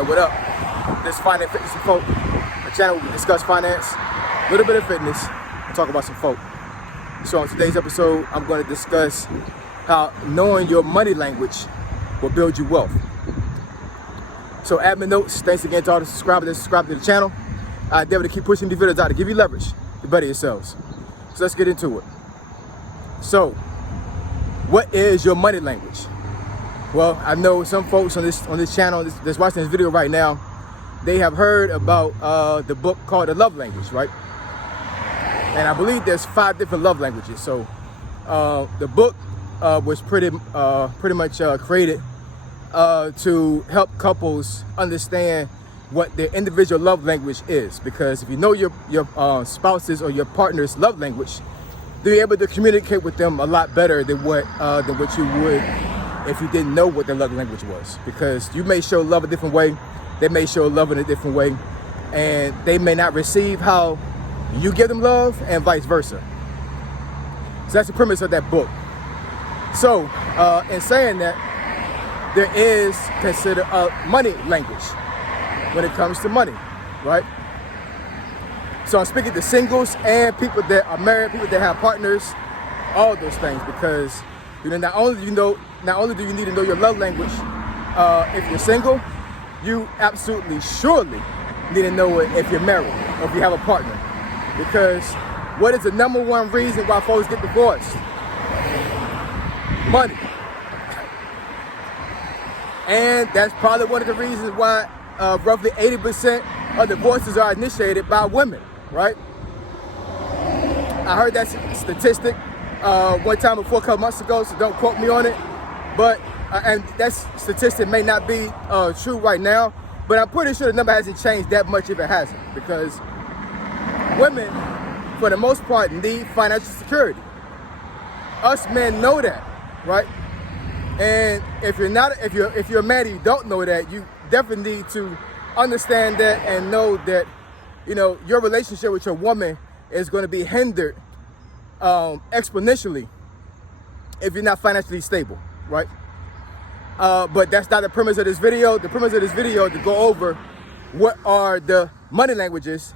What up? This is Finance, Fitness, and Folk, a channel where we discuss finance, a little bit of fitness, and talk about some folk. So on today's episode, I'm going to discuss how knowing your money language will build you wealth. So admin notes, thanks again to all the subscribers that subscribe to the channel. I endeavor to keep pushing these videos out to give you leverage to better yourselves. So let's get into it. So, what is your money language? Well, I know some folks on this channel that's watching this video right now, they have heard about the book called The Love Language, right? And I believe there's 5 different love languages. So the book was pretty much created to help couples understand what their individual love language is. Because if you know your spouse's or your partner's love language, you're able to communicate with them a lot better than what you would if you didn't know what their love language was. Because you may show love a different way, they may show love in a different way, and they may not receive how you give them love and vice versa. So that's the premise of that book. So in saying that, there is considered a money language when it comes to money, right? So I'm speaking to singles and people that are married, people that have partners, all those things, because not only do you need to know your love language if you're single, you absolutely surely need to know it if you're married or if you have a partner. Because what is the number one reason why folks get divorced? Money. And that's probably one of the reasons why roughly 80% of divorces are initiated by women, right? I heard that statistic one time before, a couple months ago, so don't quote me on it. But, and that statistic may not be true right now, but I'm pretty sure the number hasn't changed that much if it hasn't, because women, for the most part, need financial security. Us men know that, right? And if you're a man and you don't know that, you definitely need to understand that and know that, your relationship with your woman is going to be hindered exponentially if you're not financially stable, right? But that's not the premise of this video. The premise of this video is to go over what are the money languages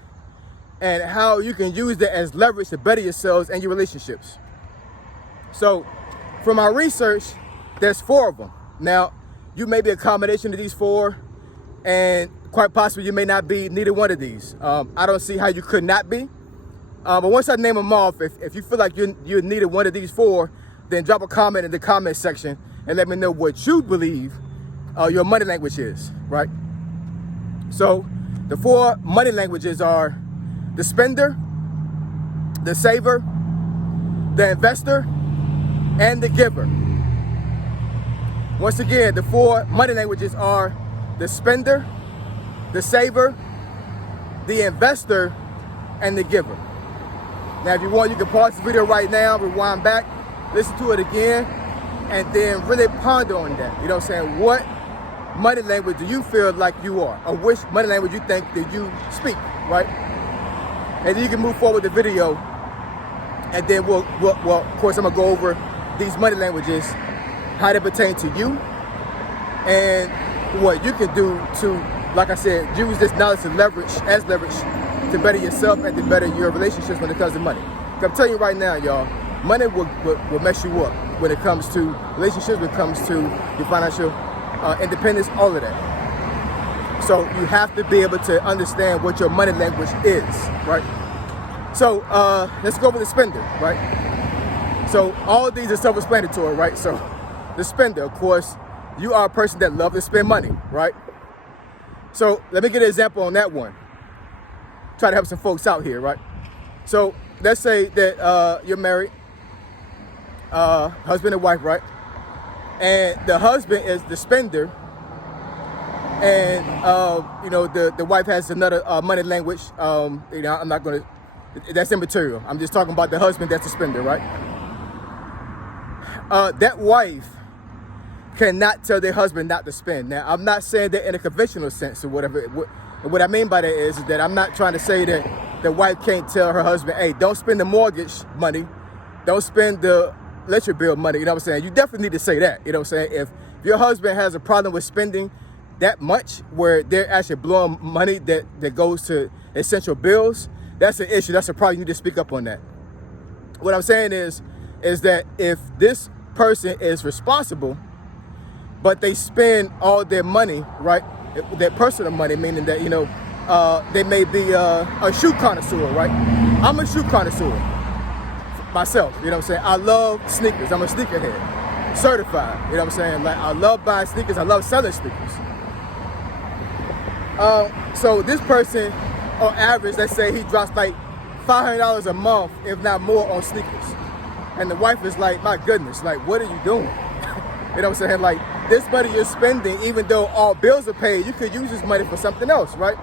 and how you can use that as leverage to better yourselves and your relationships. So from our research, there's 4 of them. Now, you may be a combination of these 4, and quite possibly you may not be neither one of these. I don't see how you could not be. But once I name them off, if you feel like you're neither one of these 4, then drop a comment in the comment section and let me know what you believe your money language is, right? So the 4 money languages are the spender, the saver, the investor, and the giver. Once again, the 4 money languages are the spender, the saver, the investor, and the giver. Now, if you want, you can pause the video right now, rewind back, listen to it again, and then really ponder on that. You know what I'm saying? What money language do you feel like you are? Or which money language you think that you speak, right? And then you can move forward with the video, and then we'll of course, I'm going to go over these money languages, how they pertain to you, and what you can do to, like I said, use this knowledge as leverage to better yourself and to better your relationships when it comes to money. I'm telling you right now, y'all, money will mess you up when it comes to relationships, when it comes to your financial independence, all of that. So you have to be able to understand what your money language is, right? So let's go over the spender, right? So all of these are self-explanatory, right? So the spender, of course, you are a person that loves to spend money, right? So let me get an example on that one. Try to help some folks out here, right? So let's say that you're married, husband and wife, right? And the husband is the spender, and the wife has another money language. I'm not gonna. That's immaterial. I'm just talking about the husband that's the spender, right? That wife cannot tell their husband not to spend. Now, I'm not saying that in a conventional sense or whatever. What I mean by that is that I'm not trying to say that the wife can't tell her husband, hey, don't spend the mortgage money, don't spend the electric bill money, you know what I'm saying? You definitely need to say that, you know what I'm saying? If your husband has a problem with spending that much where they're actually blowing money that goes to essential bills, that's an issue. That's a problem. You need to speak up on that. What I'm saying is that if this person is responsible, but they spend all their money, right, their personal money, meaning that, they may be a shoe connoisseur, right? I'm a shoe connoisseur myself, you know what I'm saying? I love sneakers. I'm a sneakerhead, certified, you know what I'm saying? Like, I love buying sneakers. I love selling sneakers. So this person, on average, let's say he drops like $500 a month, if not more, on sneakers. And the wife is like, my goodness, like, what are you doing? You know what I'm saying? Like, this money you're spending, even though all bills are paid, you could use this money for something else, right?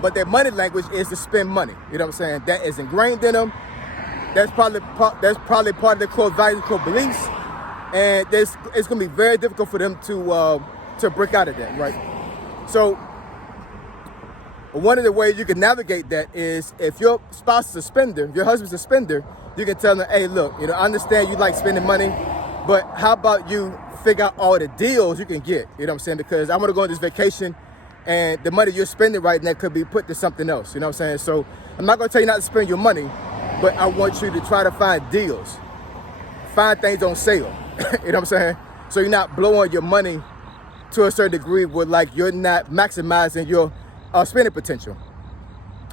But their money language is to spend money. You know what I'm saying? That is ingrained in them. That's probably part of their core values, core beliefs. And it's going to be very difficult for them to break out of that, right? So one of the ways you can navigate that is if your spouse is a spender, if your husband's a spender, you can tell them, hey, look, I understand you like spending money, but how about you figure out all the deals you can get? You know what I'm saying? Because I want to go on this vacation and the money you're spending right now could be put to something else. You know what I'm saying? So I'm not going to tell you not to spend your money, but I want you to try to find deals, find things on sale. You know what I'm saying? So you're not blowing your money to a certain degree where like you're not maximizing your spending potential.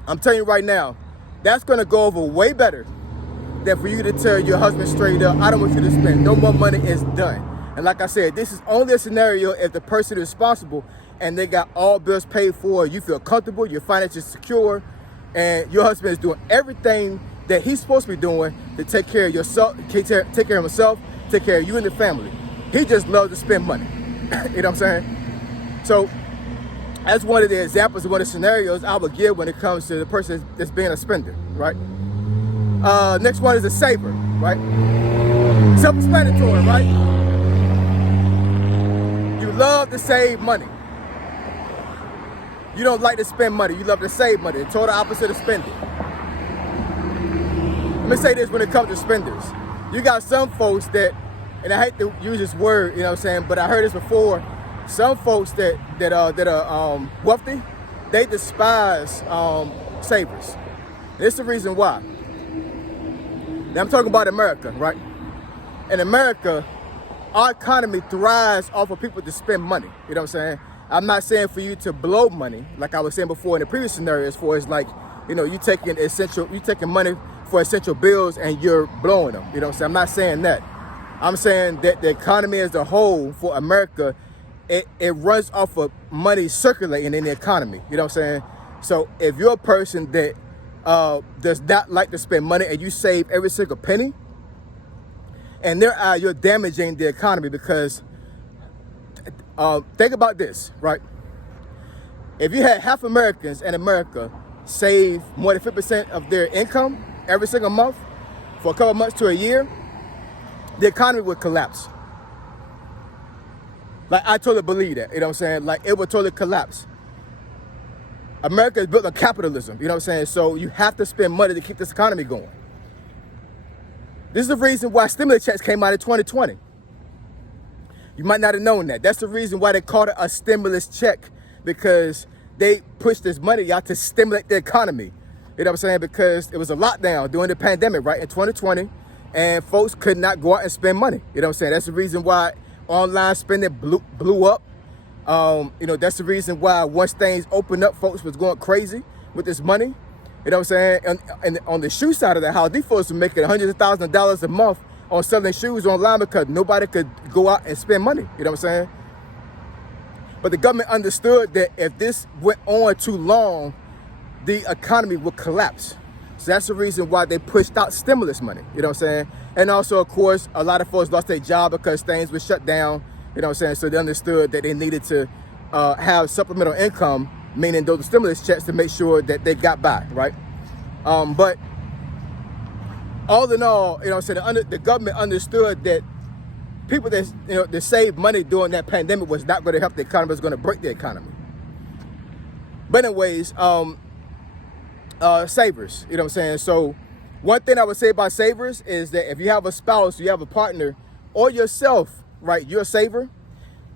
I'm telling you right now, that's going to go over way better than for you to tell your husband straight up, I don't want you to spend. No more money, is done. And like I said, this is only a scenario if the person is responsible and they got all bills paid for, you feel comfortable, you're financially secure, and your husband is doing everything that he's supposed to be doing to take care of yourself, take care of himself, take care of you and the family. He just loves to spend money. You know what I'm saying? So that's one of the examples of one of the scenarios I would give when it comes to the person that's being a spender, right? Next one is a saver, right? Self-explanatory, right? You love to save money. You don't like to spend money. You love to save money. The total opposite of spending. Let me say this when it comes to spenders. You got some folks that, and I hate to use this word, you know what I'm saying, but I heard this before. Some folks that are wealthy, they despise savers. This is the reason why. Now I'm talking about America, right? In America, our economy thrives off of people to spend money. You know what I'm saying? I'm not saying for you to blow money, like I was saying before in the previous scenario, as far as like, you taking money for essential bills and you're blowing them. You know what I'm saying? I'm not saying that. I'm saying that the economy as a whole for America, it runs off of money circulating in the economy. You know what I'm saying? So if you're a person that does not like to spend money and you save every single penny, and you're damaging the economy because think about this, right? If you had half Americans in America save more than 50% of their income every single month for a couple months to a year, the economy would collapse. Like, I totally believe that, you know what I'm saying? Like, it would totally collapse. America is built on capitalism, you know what I'm saying? So you have to spend money to keep this economy going. This is the reason why stimulus checks came out in 2020. You might not have known that. That's the reason why they called it a stimulus check, because they pushed this money out to stimulate the economy. You know what I'm saying? Because it was a lockdown during the pandemic, right, in 2020, and folks could not go out and spend money. You know what I'm saying? That's the reason why online spending blew up. That's the reason why once things opened up, folks was going crazy with this money. You know what I'm saying? And on the shoe side of the house, these folks were making hundreds of thousands of dollars a month on selling shoes online because nobody could go out and spend money. You know what I'm saying? But the government understood that if this went on too long, the economy would collapse. So that's the reason why they pushed out stimulus money. You know what I'm saying? And also, of course, a lot of folks lost their job because things were shut down. You know what I'm saying? So they understood that they needed to have supplemental income, meaning those stimulus checks, to make sure that they got by, right? But all in all, you know what I'm saying, the government understood that people that saved money during that pandemic was not going to help the economy, it was going to break the economy. But anyways, savers, you know what I'm saying? So one thing I would say about savers is that if you have a spouse, you have a partner, or yourself, right, you're a saver,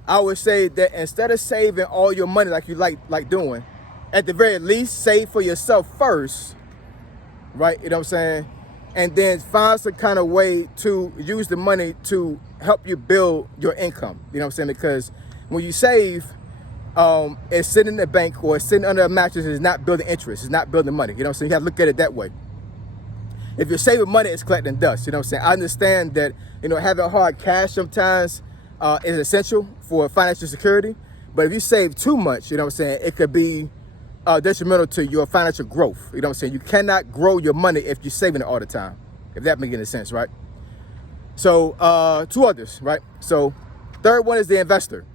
I would say that instead of saving all your money like you like doing, at the very least, save for yourself first, right? You know what I'm saying? And then find some kind of way to use the money to help you build your income. You know what I'm saying? Because when you save, it's sitting in the bank or it's sitting under a mattress, is not building interest, it's not building money. You know what I'm saying? You have to look at it that way. If you're saving money, it's collecting dust. You know what I'm saying? I understand that, you know, having hard cash sometimes is essential for financial security. But if you save too much, you know what I'm saying, it could be detrimental to your financial growth. You know what I'm saying? You cannot grow your money if you're saving it all the time, if that makes any sense, right? So two others, right? So third one is the investor.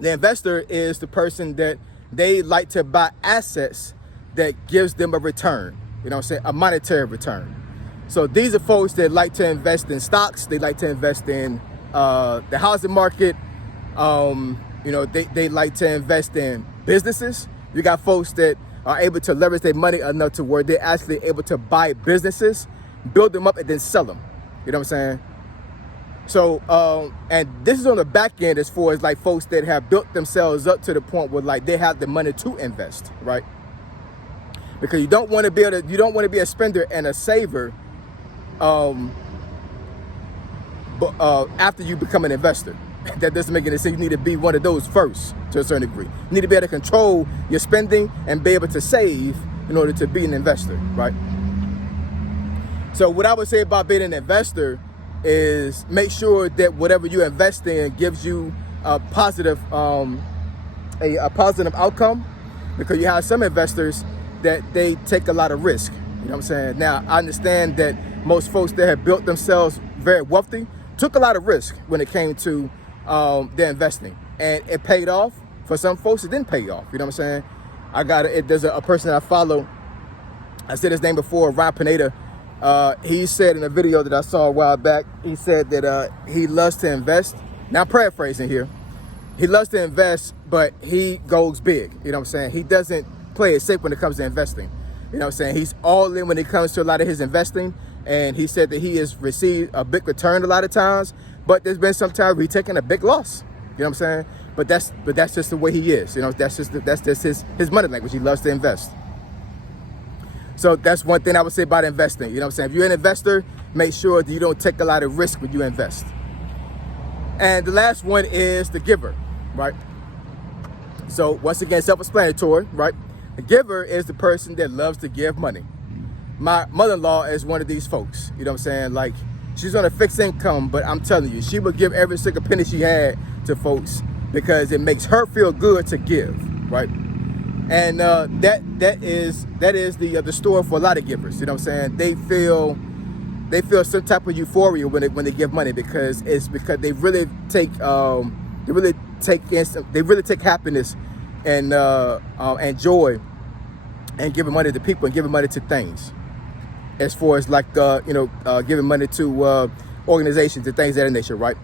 The investor is the person that they like to buy assets that gives them a return, you know what I'm saying, a monetary return. So these are folks that like to invest in stocks. They like to invest in the housing market. You know, they like to invest in businesses. You got folks that are able to leverage their money enough to where they're actually able to buy businesses, build them up, and then sell them. You know what I'm saying? So, and this is on the back end as far as like folks that have built themselves up to the point where like they have the money to invest, right? Because you don't want to be a spender and a saver, after you become an investor. That doesn't make any sense. You need to be one of those first to a certain degree. You need to be able to control your spending and be able to save in order to be an investor, right? So what I would say about being an investor is make sure that whatever you invest in gives you a positive outcome, because you have some investors that they take a lot of risk. You know what I'm saying? Now, I understand that most folks that have built themselves very wealthy took a lot of risk when it came to their investing, and it paid off. For some folks, it didn't pay off. You know what I'm saying? There's a person I follow. I said his name before, Ryan Pineda. He said in a video that I saw a while back, he said that he loves to invest. Now I'm paraphrasing here. He loves to invest, but he goes big. You know what I'm saying? He doesn't play it safe when it comes to investing. You know what I'm saying? He's all in when it comes to a lot of his investing. And he said that he has received a big return a lot of times, but there's been some times where he's taken a big loss. You know what I'm saying? But that's just the way he is. You know, that's just his money language. He loves to invest. So that's one thing I would say about investing. You know what I'm saying? If you're an investor, make sure that you don't take a lot of risk when you invest. And the last one is the giver, right? So once again, self-explanatory, right? The giver is the person that loves to give money. My mother-in-law is one of these folks. You know what I'm saying? Like, she's on a fixed income, but I'm telling you, she would give every single penny she had to folks because it makes her feel good to give, right? And that is the story for a lot of givers. You know what I'm saying? They feel some type of euphoria when they give money, because they really take happiness and joy and giving money to people and giving money to things. As far as like giving money to organizations and things of that nature, right?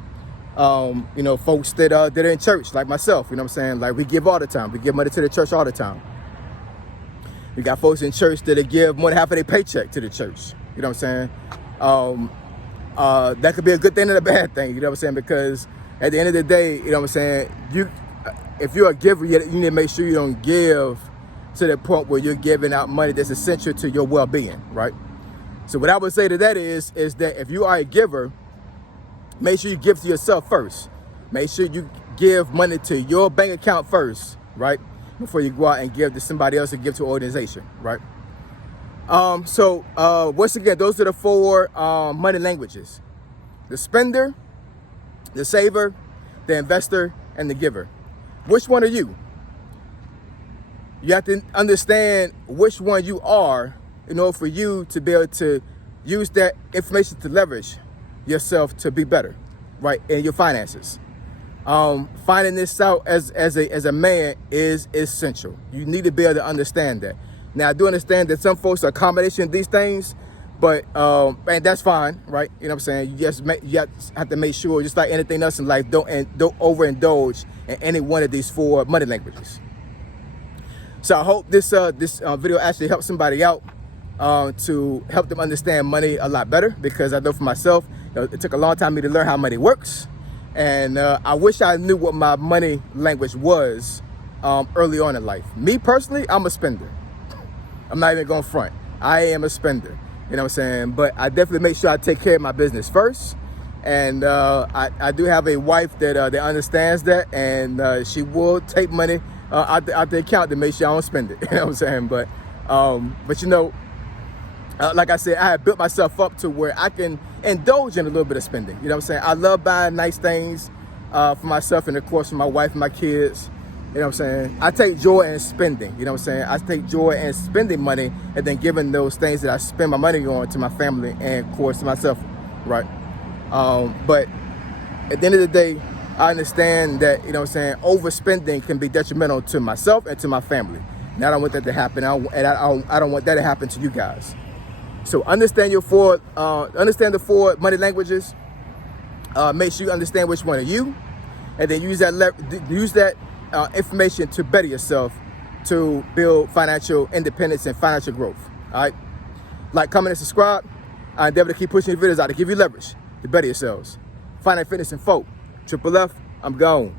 Folks that are in church, like myself, you know what I'm saying? Like, we give all the time. We give money to the church all the time. We got folks in church that give more than half of their paycheck to the church. You know what I'm saying? That could be a good thing and a bad thing, you know what I'm saying? Because at the end of the day, you know what I'm saying, if you're a giver, you need to make sure you don't give to the point where you're giving out money that's essential to your well-being, right? So what I would say to that is that if you are a giver, make sure you give to yourself first. Make sure you give money to your bank account first, right? Before you go out and give to somebody else or give to an organization, right? So once again, those are the four money languages: the spender, the saver, the investor, and the giver. Which one are you? You have to understand which one you are in order for you to be able to use that information to leverage yourself to be better, right, in your finances. Finding this out as a man is essential. You need to be able to understand that. Now, I do understand that some folks are a combination of these things, but and that's fine, right? You know what I'm saying? You have to make sure, just like anything else in life, don't overindulge in any one of these four money languages. So I hope this video actually helps somebody out to help them understand money a lot better, because I know for myself, it took a long time for me to learn how money works. And I wish I knew what my money language was early on in life. Me personally, I'm a spender. I'm not even going front. I am a spender. You know what I'm saying? But I definitely make sure I take care of my business first. And I do have a wife that understands that, and she will take money out the account to make sure I don't spend it. You know what I'm saying? But you know, like I said, I have built myself up to where I can indulge in a little bit of spending. You know what I'm saying? I love buying nice things for myself and, of course, for my wife and my kids. You know what I'm saying? I take joy in spending. You know what I'm saying? I take joy in spending money and then giving those things that I spend my money on to my family and, of course, to myself, right? But at the end of the day, I understand that, you know what I'm saying, overspending can be detrimental to myself and to my family. And I don't want that to happen. I don't want that to happen to you guys. So understand the four money languages. Make sure you understand which one are you, and then use that information to better yourself, to build financial independence and financial growth. All right, like, comment, and subscribe. I endeavor to keep pushing the videos out to give you leverage to better yourselves. Finance, Fitness, and Folk. Triple F. I'm gone.